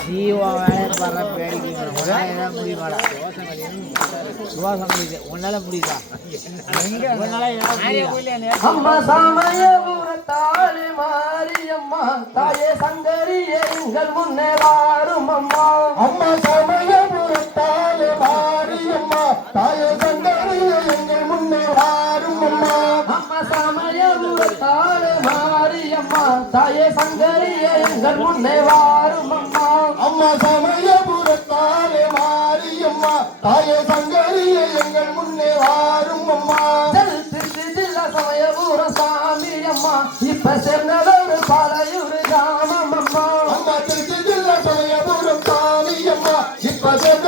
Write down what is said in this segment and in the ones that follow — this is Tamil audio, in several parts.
ஜீவா வேலை வர பேடிக்கு உன்னால முடியுமாடா சுவாசம் முடியுது உன்னால முடியுதா உன்னால என்னால முடியுதா அம்மா சமயபுரத்தாளி மாரியம்மா. தாயே சங்கரியே எங்கள் முன்னே வாரும் அம்மா. அம்மா சமயபுரத்தாளி மாரியம்மா தாயே சங்கரியே எங்கள் முன்னே வாரும் அம்மா அம்மா சமயபுரத்தாளி மாரியம்மா தாயே சங்கரியே எங்கள் முன்னே வாரும் அம்மா திருச்சி ஜில்லா சமயபுரம் சாமி அம்மா இப்ப சேர்ந்ததொரு பாலையூர் கிராமம் அம்மா அம்மா திருச்சி ஜில்லா சமயபுரம் சாமி அம்மா இப்ப சேர்ந்ததொரு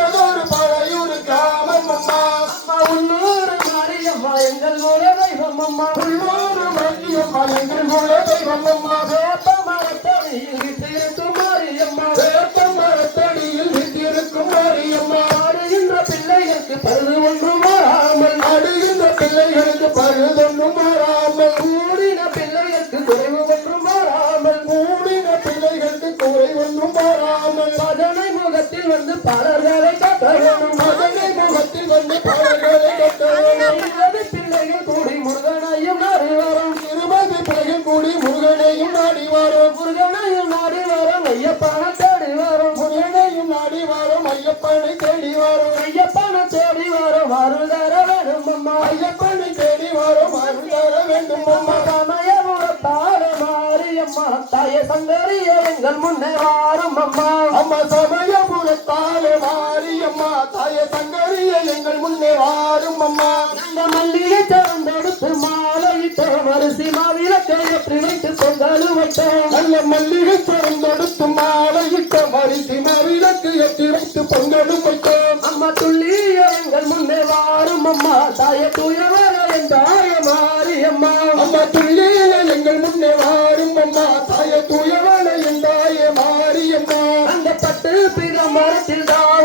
எங்கள் குல தெய்வம் அம்மா. உள்ளூர் மாரியம்மா எங்கள் குல தெய்வம் அம்மா. வேப்ப மரத்தடியில் விட்டிருக்கும் மாரியம்மா. வேப்ப மரத்தடியில் விட்டிருக்கும் மாரியம்மா. ஆடுகின்ற பிள்ளைகளுக்கு பருது ஒன்றும் மாறாமல் ஆடுகின்ற பிள்ளைகளுக்கு பருது ஒன்றும் மாறாமல் கூடின பிள்ளைகளுக்கு குறைவு ஒன்றும் மாறாமல் கூடின பிள்ளைகளுக்கு குறை ஒன்றும் மாறாமல் மதனை முகத்தில் வந்து பலர்களை கட்ட மதனை முகத்தில் வந்து பலர்களை ஐயப்பனை தேடி வரும் புயலையும் நாடி வரும். ஐயப்பனை தேடி வரும். ஐயப்பனை தேடி வரும். அருள் தர வேண்டும் அம்மா. ஐயப்பனை தேடி வரும். அருள் தர வேண்டும் அம்மா. சமயமுட சமயபுரத்தால மாரியம்மா தாய சங்கரிய எங்கள் முன்னே வாரும் அம்மா. அம்மா சமயமுட தாழ மாரியம்மா தாய சங்கரிய எங்கள் முன்னே வாரும் அம்மா. மாலையிட்டோம் அரிசி மாவிளக்கை எப்படி வைத்து பொங்கல் வைத்தோம் நல்ல மல்லிகை திறந்தெடுத்து மாலையிட்டோம் அரிசி மாவிளக்கு எட்டி வைத்து பொங்கல் வைத்தோம். அம்மா துள்ளி எங்கள் முன்னே வாரும் அம்மா. தாய தூயவர என் தாய மாரியம்மா அம்மா துள்ளி எங்கள் முன்னே வாரும் அம்மா. தாய தூயவர என் தாய மாரியம்மா அந்த பட்டு பிற மரத்தில் தாவணையோ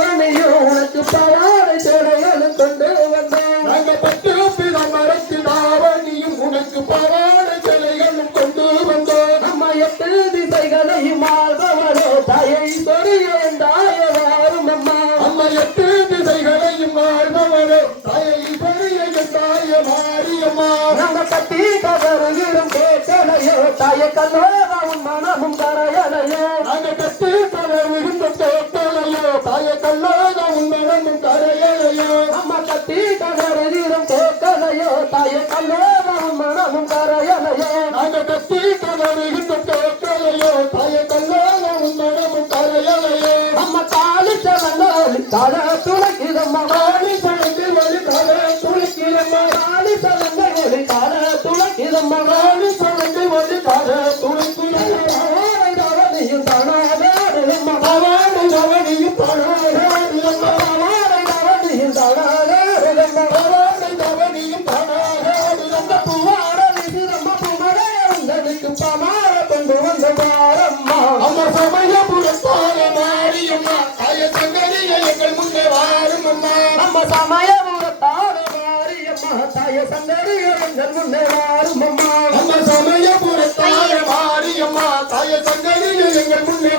கைகளை ஆள்பவரோ தாயை சொரிய என் அம்மா அம்மா எட்டு திசைகளையும் ஆள்பவரோ தாயை சொரிய தாய மாரியம்மா நம்ம பத்தி கவருகிறோம் கேட்கலையோ தாய கல்லோராவும் மனமும் கரையலையோ நாங்க கட்டி கவருகிறோம் கேட்கலையோ தாய கல்லோராவும் மனமும் கரையலையோ நம்ம கட்டி கவருகிறோம் கேட்கலையோ தாய கல்லோராவும் மனமும் கரையலையோ நாங்க கட்டி கதறுகின்ற தல துளைக்கிறம்மா தாலி சலங்கு வழி தல துளைக்கிறம்மா தாலி சலங்கு வழி தல துளைக்கிறம்மா தாலி சலங்கு வழி தல துளைக்கிறம்மா தவணையும் தனாதாரம்மா தவணை தவணையும் தனாதாரம்மா தவணை தவணையும் தனாதாரம்மா தவணை தவணையும் தனாதாரம்மா புமரே உங்களுக்கு பமார கொண்டு வந்த பாரம்மா அம்மா சமயபுரத்தால மாரியம்மா அம்மா மாரியம்மா தாய சங்கரிய எங்கள் முன்னே